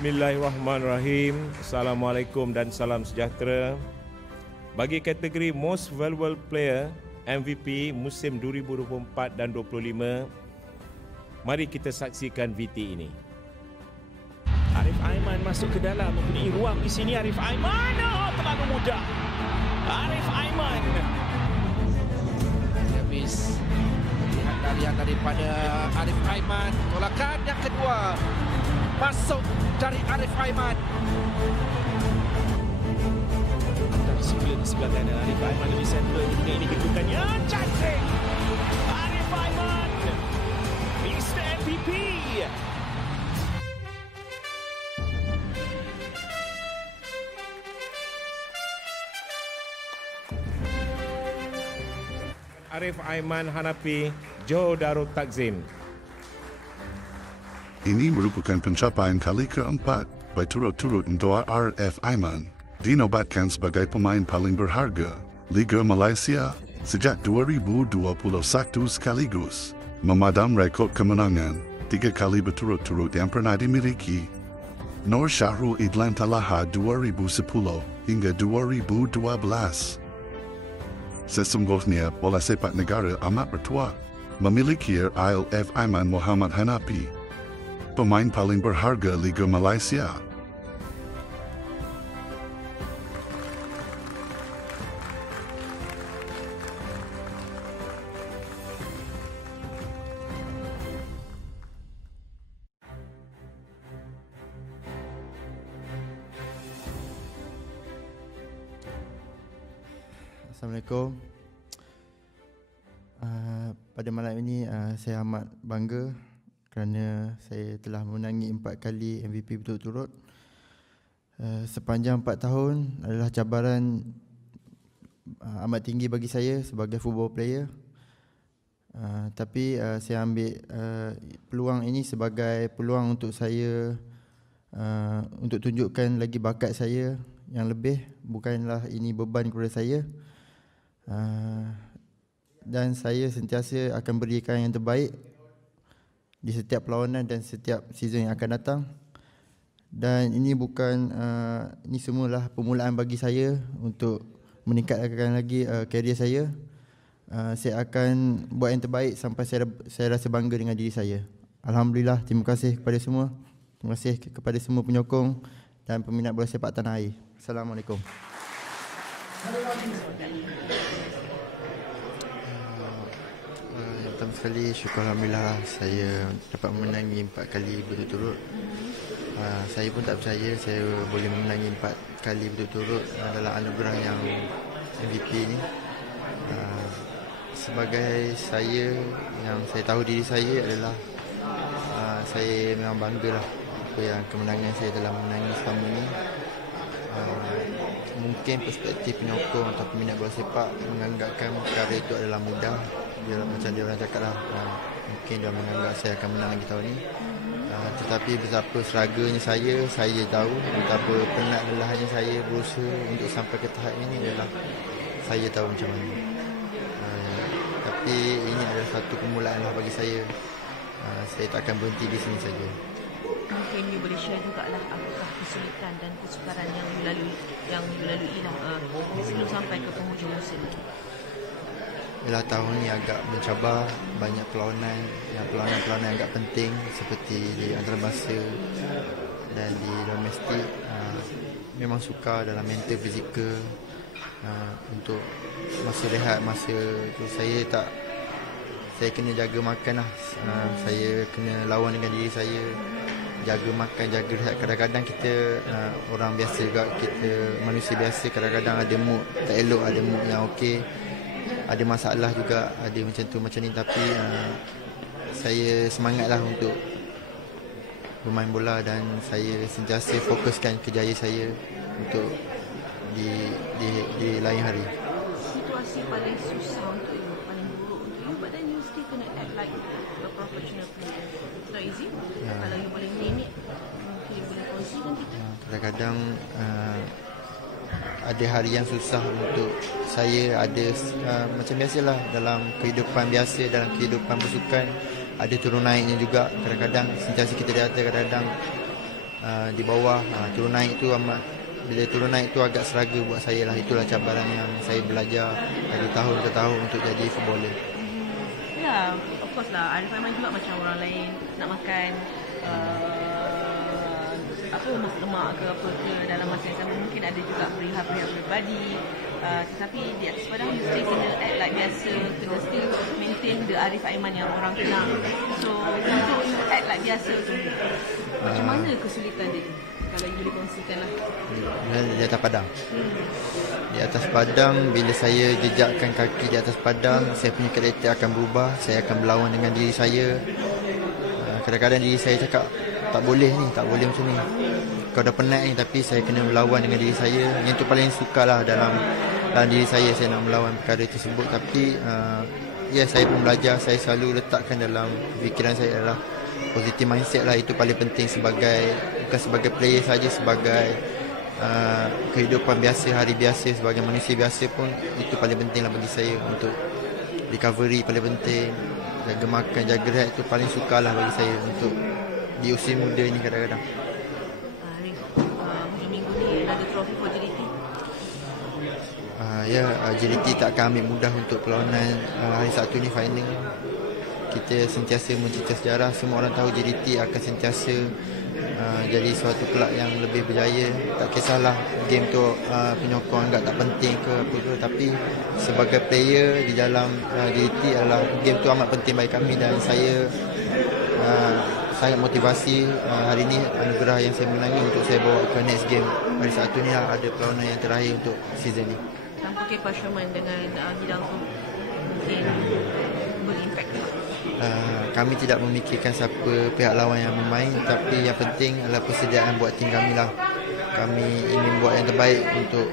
Bismillahirrahmanirrahim. Assalamualaikum dan salam sejahtera. Bagi kategori Most Valuable Player MVP musim 2024 dan 25, mari kita saksikan VT ini. Arif Aiman masuk ke dalam, mempunyai ruang di sini. Arif Aiman, terlalu mudah. Arif Aiman. Habis lihat larian daripada Arif Aiman. Tolakan yang kedua masuk dari Arif Aiman. Dari sebelah kanan Arif Aiman lebih center ketika ini kedudukannya cantik. Arif Aiman, Mr. MVP. Arif Aiman hadapi Joe Darul Takzim. Ini merupakan pencapaian kali keempat berturut-turut untuk Arif Aiman dinobatkan sebagai pemain paling berharga Liga Malaysia sejak 2021 sekaligus memadam rekod kemenangan 3 kali berturut-turut yang pernah dimiliki Nur Syahrul Idlan Talaha 2010 hingga 2012. Sesungguhnya bola sepak negara amat bertuah memiliki Arif Aiman Muhammad Hanafi, pemain paling berharga Liga Malaysia. Assalamualaikum. Pada malam ini saya amat bangga kerana saya telah memenangi 4 kali MVP berturut-turut. Sepanjang 4 tahun adalah cabaran amat tinggi bagi saya sebagai football player. Tapi saya ambil peluang ini sebagai peluang untuk saya untuk tunjukkan lagi bakat saya yang lebih. Bukanlah ini beban kepada saya. Dan saya sentiasa akan berikan yang terbaik di setiap perlawanan dan setiap season yang akan datang. Dan ini bukan ini semualah permulaan bagi saya untuk meningkatkan lagi karier saya. Saya akan buat yang terbaik sampai saya rasa bangga dengan diri saya. Alhamdulillah, terima kasih kepada semua. Terima kasih kepada semua penyokong dan peminat bola sepak tanah air. Assalamualaikum. Pertama sekali, syukur Alhamdulillah saya dapat memenangi 4 kali berturut-turut. Saya pun tak percaya saya boleh memenangi 4 kali berturut-turut dalam anugerah yang MVP ini. Sebagai saya, yang saya tahu diri saya adalah saya memang bangga lah apa yang kemenangan saya dalam memenangi selama ini. Mungkin perspektif penyokong atau peminat bola sepak menganggapkan perkara itu adalah mudah. Dia macam dia orang cakap lah, mungkin dia menganggap saya akan menang lagi tahun ni. Tetapi betapa seraganya saya tahu. Betapa penat lelahnya saya berusaha untuk sampai ke tahap ini adalah saya tahu macam mana. Tapi ini adalah satu permulaan lah bagi saya. Saya tak akan berhenti di sini saja. Mungkin you boleh share jugalah apakah kesulitan dan kesukaran yang you lalui lah sebelum sampai ke penghujung musim ni. Ialah tahun ni agak mencabar, banyak perlawanan yang agak penting seperti di antarabangsa dan di domestik. Memang sukar dalam mental fizikal. Untuk masa rehat, masa tu saya kena jaga makan lah. Saya kena lawan dengan diri saya, jaga makan, jaga rehat. Kadang-kadang kita orang biasa juga, kita manusia biasa, kadang-kadang ada mood tak elok, ada mood yang okey, ada masalah juga, ada macam tu macam ni. Tapi saya semangatlah untuk bermain bola dan saya sentiasa fokuskan kerjaya saya untuk di lain hari. Situasi paling susah untuk you, paling buruk untuk you, but then you still kena act like a professional player. It's not easy. Kalau you boleh name it, mungkin you boleh kongsikan kita. Kadang-kadang ada hari yang susah untuk saya. Ada macam biasalah dalam kehidupan biasa, dalam kehidupan bersukan ada turun naiknya juga. Kadang-kadang sentiasa kita di atas, kadang-kadang di bawah. Turun naik tu amat, bila turun naik tu agak struggle buat saya lah. Itulah cabaran yang saya belajar dari tahun ke tahun untuk jadi footballer. Ya, of course lah. Arif Aiman juga macam orang lain nak makan lemak ke apa ke dalam masa yang sama. Mungkin ada juga perihal-perihal pribadi. Tetapi di atas padang you still kena act like biasa, kena still maintain the Arif Aiman yang orang kenal. So untuk you act like biasa tu, macam mana kesulitan dia tu? Kalau you boleh kongsikan lah. Di atas padang. Di atas padang, bila saya jejakkan kaki di atas padang, saya punya karakter akan berubah. Saya akan berlawan dengan diri saya. Kadang-kadang diri saya cakap, tak boleh ni, tak boleh macam ni. Kau dah penat ni, tapi saya kena melawan dengan diri saya. Yang tu paling suka lah dalam diri saya nak melawan perkara tersebut. Tapi saya pun belajar. Saya selalu letakkan dalam fikiran saya adalah positive mindset lah. Itu paling penting bukan sebagai player saja, sebagai kehidupan biasa, hari biasa, sebagai manusia biasa pun itu paling penting lah bagi saya. Untuk recovery paling penting, jaga makan, jaga rehat, itu paling suka lah bagi saya untuk di usia muda ni kadang-kadang. Minggu ni ada trofi for JDT. JDT tak akan ambil mudah untuk perlawanan hari Sabtu ni, final. Kita sentiasa mencerita sejarah. Semua orang tahu JDT akan sentiasa jadi suatu kelab yang lebih berjaya. Tak kisahlah game tu penyokong anggap tak penting ke apa ke, tapi sebagai player di dalam JDT adalah game tu amat penting bagi kami. Dan saya sangat motivasi hari ni anugerah yang saya menangi untuk saya bawa ke next game. Hari Sabtu ni ada perlawanan yang terakhir untuk season ni. Tampaknya Pashaman dengan Hidang tu mungkin berimpact. Kami tidak memikirkan siapa pihak lawan yang bermain, tapi yang penting adalah persediaan buat tim kami lah. Kami ingin buat yang terbaik untuk